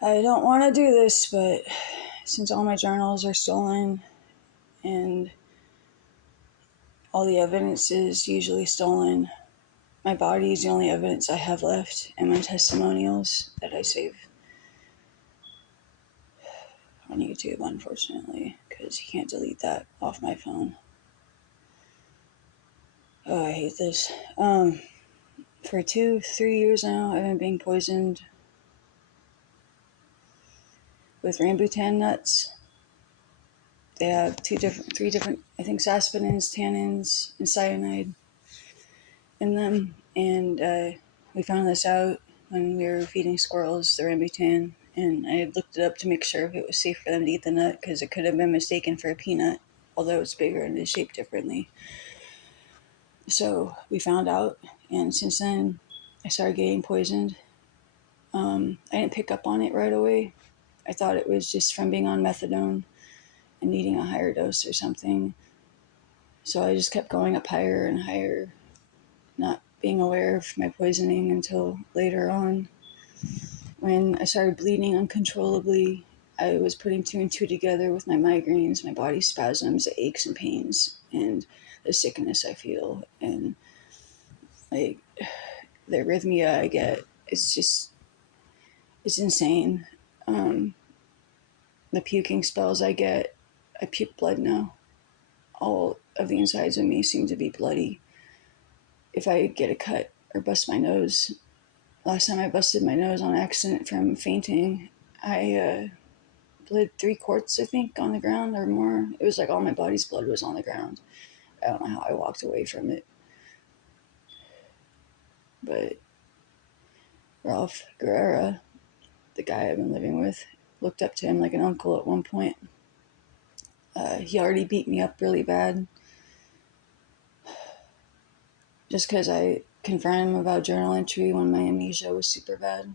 I don't want to do this, but since all my journals are stolen and all the evidence is usually stolen, my body is the only evidence I have left, and my testimonials that I save on YouTube, unfortunately, because you can't delete that off my phone. Oh, I hate this. For 2-3 years now, I've been being poisoned with rambutan nuts. They have three different, I think, saponins, tannins, and cyanide in them. And we found this out when we were feeding squirrels the rambutan. And I had looked it up to make sure if it was safe for them to eat the nut, because it could have been mistaken for a peanut, although it's bigger and is shaped differently. So we found out, and since then, I started getting poisoned. I didn't pick up on it right away. I thought it was just from being on methadone and needing a higher dose or something. So I just kept going up higher and higher, not being aware of my poisoning until later on. When I started bleeding uncontrollably, I was putting 2 and 2 together with my migraines, my body spasms, the aches and pains, and the sickness I feel, and like the arrhythmia I get. It's insane. The puking spells I get, I puke blood now. All of the insides of me seem to be bloody. If I get a cut or bust my nose, last time I busted my nose on accident from fainting, I bled 3 quarts, I think, on the ground or more. It was like all my body's blood was on the ground. I don't know how I walked away from it. But Ralph Guerrera, the guy I've been living with, looked up to him like an uncle at one point. He already beat me up really bad just because I confronted him about journal entry when my amnesia was super bad.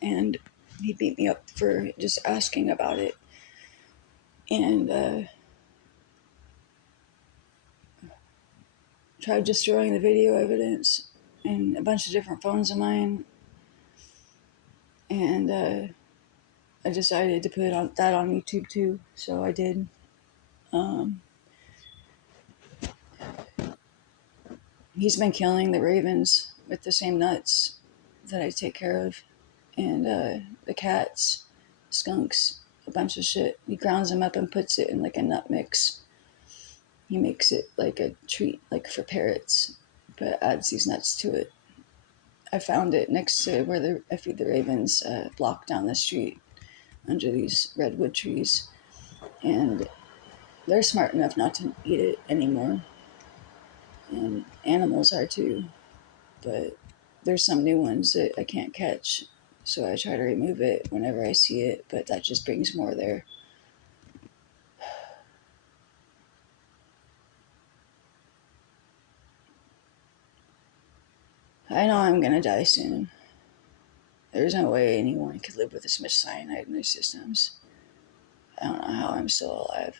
And he beat me up for just asking about it. And tried destroying the video evidence and a bunch of different phones of mine. And I decided to put that on YouTube too, so I did. He's been killing the ravens with the same nuts that I take care of, and the cats, skunks, a bunch of shit. He grounds them up and puts it in like a nut mix. He makes it like a treat, like for parrots, but adds these nuts to it. I found it next to where I feed the ravens, a block down the street, under these redwood trees, and they're smart enough not to eat it anymore. And animals are too, but there's some new ones that I can't catch, so I try to remove it whenever I see it, but that just brings more there. I know I'm gonna die soon. There's no way anyone could live with this much cyanide in their systems. I don't know how I'm still alive.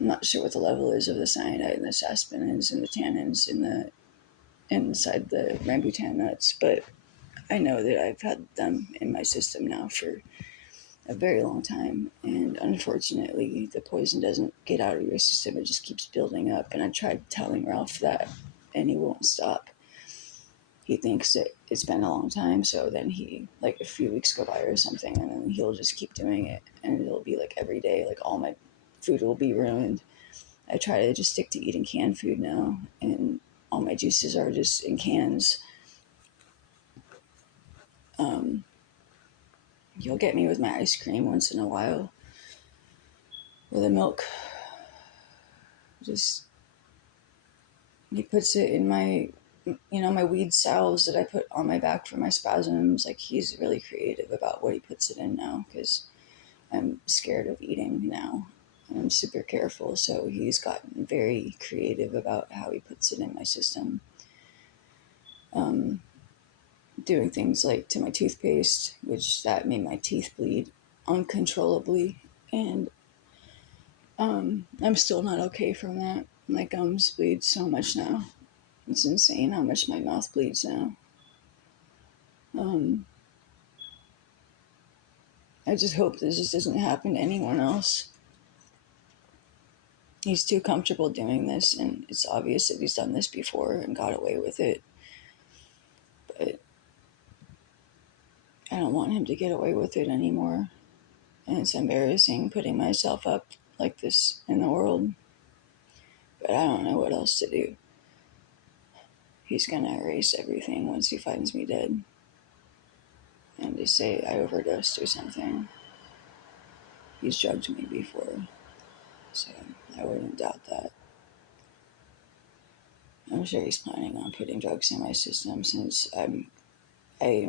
I'm not sure what the level is of the cyanide and the saponins and the tannins in the inside the rambutan nuts, but I know that I've had them in my system now for a very long time, and unfortunately the poison doesn't get out of your system. It just keeps building up, and I tried telling Ralph that, and he won't stop. He thinks that it's been a long time, so then he, like, a few weeks go by or something, and then he'll just keep doing it, and it'll be like every day, like all my food will be ruined. I try to just stick to eating canned food now, and all my juices are just in cans. You'll get me with my ice cream once in a while, or the milk. Just, he puts it in my, my weed salves that I put on my back for my spasms. Like, he's really creative about what he puts it in now, because I'm scared of eating now. I'm super careful, so he's gotten very creative about how he puts it in my system. Doing things like to my toothpaste, which that made my teeth bleed uncontrollably, and I'm still not okay from that. My gums bleed so much now. It's insane how much my mouth bleeds now. I just hope this just doesn't happen to anyone else. He's too comfortable doing this, and it's obvious that he's done this before and got away with it. But I don't want him to get away with it anymore. And it's embarrassing putting myself up like this in the world. But I don't know what else to do. He's gonna erase everything once he finds me dead. And just say I overdosed or something. He's drugged me before, so I wouldn't doubt that. I'm sure he's planning on putting drugs in my system since I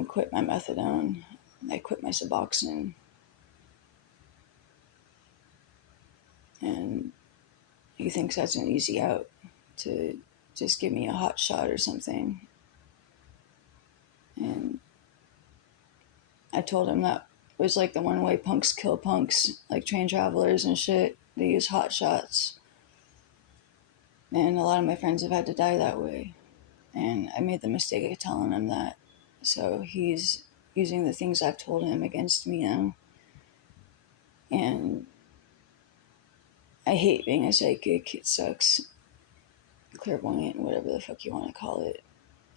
quit my methadone. I quit my Suboxone. And he thinks that's an easy out to just give me a hot shot or something. And I told him that was like the one way punks kill punks, like train travelers and shit. They use hot shots. And a lot of my friends have had to die that way. And I made the mistake of telling him that. So he's using the things I've told him against me now. And I hate being a psychic. It sucks. Clairvoyant, whatever the fuck you want to call it.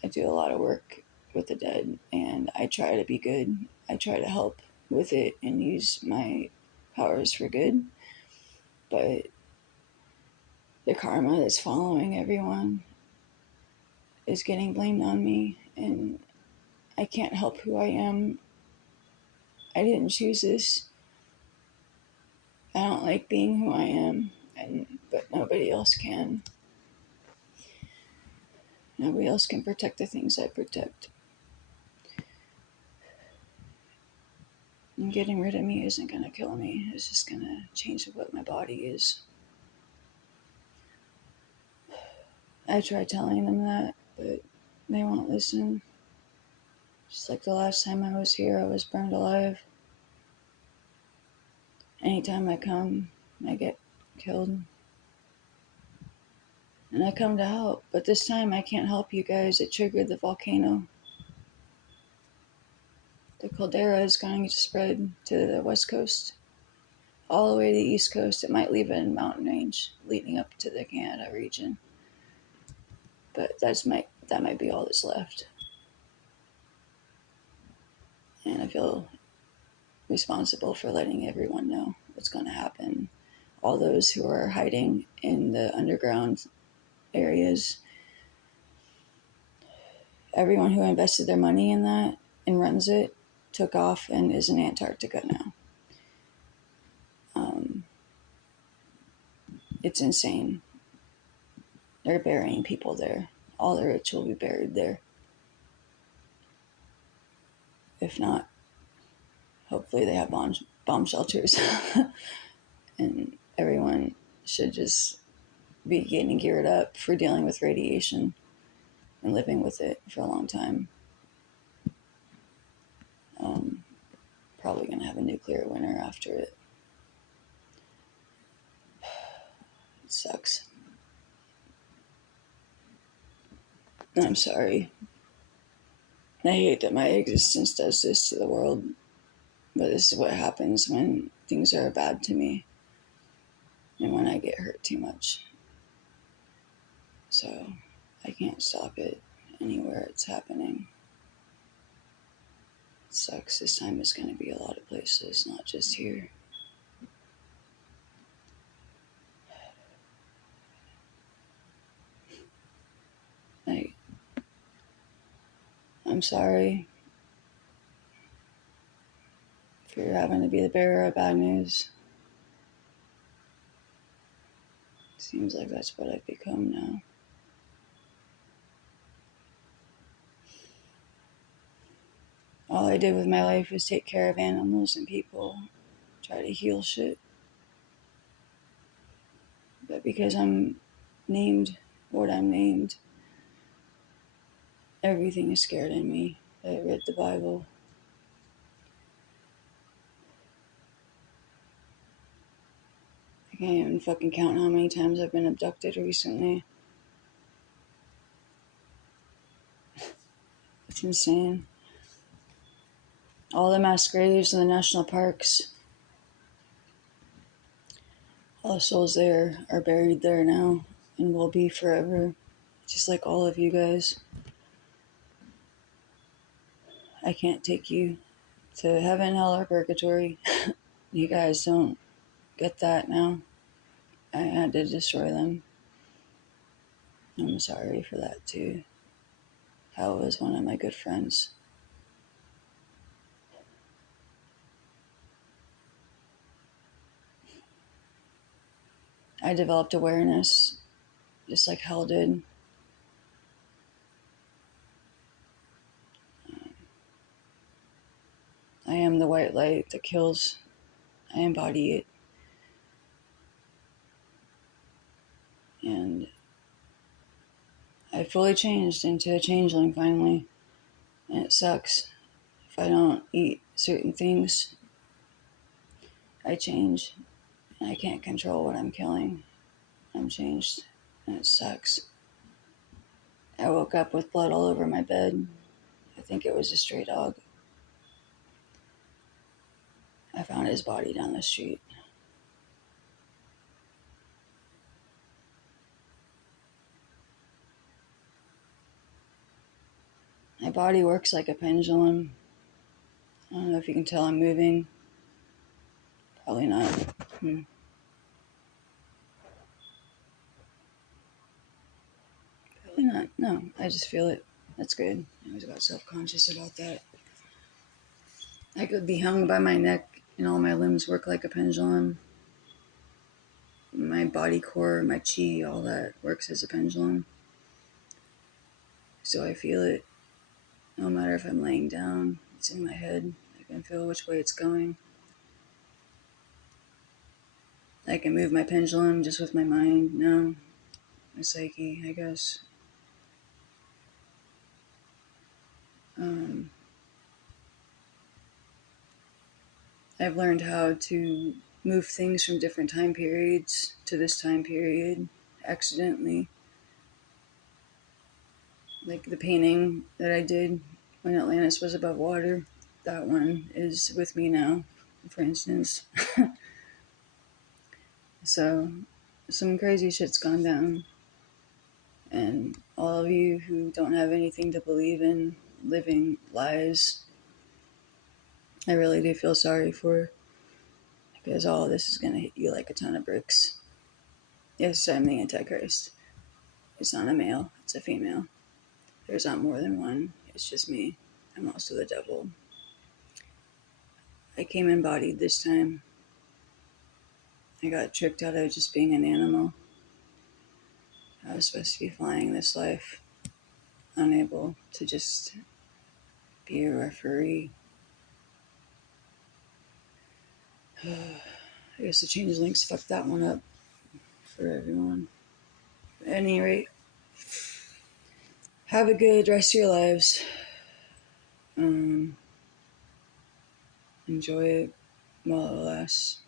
I do a lot of work with the dead, and I try to be good. I try to help with it and use my powers for good. But the karma that's following everyone is getting blamed on me, and I can't help who I am. I didn't choose this. I don't like being who I am, but nobody else can. Nobody else can protect the things I protect. And getting rid of me isn't going to kill me. It's just going to change what my body is. I tried telling them that, but they won't listen. Just like the last time I was here, I was burned alive. Anytime I come, I get killed. And I come to help, but this time I can't help you guys. It triggered the volcano. The caldera is going to spread to the west coast, all the way to the east coast. It might leave a mountain range leading up to the Canada region. But that might be all that's left. And I feel responsible for letting everyone know what's going to happen. All those who are hiding in the underground areas, everyone who invested their money in that and runs it took off and is in Antarctica now. It's insane. They're burying people there. All the rich will be buried there. If not, hopefully they have bomb shelters. And everyone should just be getting geared up for dealing with radiation and living with it for a long time. Probably going to have a nuclear winter after it. It sucks. I'm sorry. I hate that my existence does this to the world, but this is what happens when things are bad to me and when I get hurt too much. So I can't stop it anywhere it's happening. It sucks. This time it's going to be a lot of places, not just here. I'm sorry for having to be the bearer of bad news. Seems like that's what I've become now. All I did with my life was take care of animals and people, try to heal shit. But because I'm named what I'm named, everything is scared in me. I read the Bible. I can't even fucking count how many times I've been abducted recently. It's insane. All the mass graves in the national parks, all the souls there are buried there now and will be forever, just like all of you guys. I can't take you to heaven, hell, or purgatory. You guys don't get that now. I had to destroy them. I'm sorry for that too. Hal was one of my good friends. I developed awareness just like Hal did. I am the white light that kills. I embody it. And I fully changed into a changeling finally. And it sucks. If I don't eat certain things, I change. And I can't control what I'm killing. I'm changed. And it sucks. I woke up with blood all over my bed. I think it was a stray dog. I found his body down the street. My body works like a pendulum. I don't know if you can tell I'm moving. Probably not. Probably not. No, I just feel it. That's good. I always got self-conscious about that. I could be hung by my neck and all my limbs work like a pendulum. My body core, my chi, all that works as a pendulum. So I feel it. No matter if I'm laying down, it's in my head. I can feel which way it's going. I can move my pendulum just with my mind. No, my psyche, I guess. I've learned how to move things from different time periods to this time period accidentally. Like the painting that I did when Atlantis was above water, that one is with me now, for instance. So some crazy shit's gone down. And all of you who don't have anything to believe in, living lies, I really do feel sorry for, because all of this is going to hit you like a ton of bricks. Yes, I'm the antichrist. It's not a male, it's a female. There's not more than one. It's just me. I'm also the devil. I came embodied this time. I got tricked out of just being an animal. I was supposed to be flying this life, unable to just be a referee. I guess the changelings fucked that one up for everyone. At any rate, have a good rest of your lives. Enjoy it while it lasts.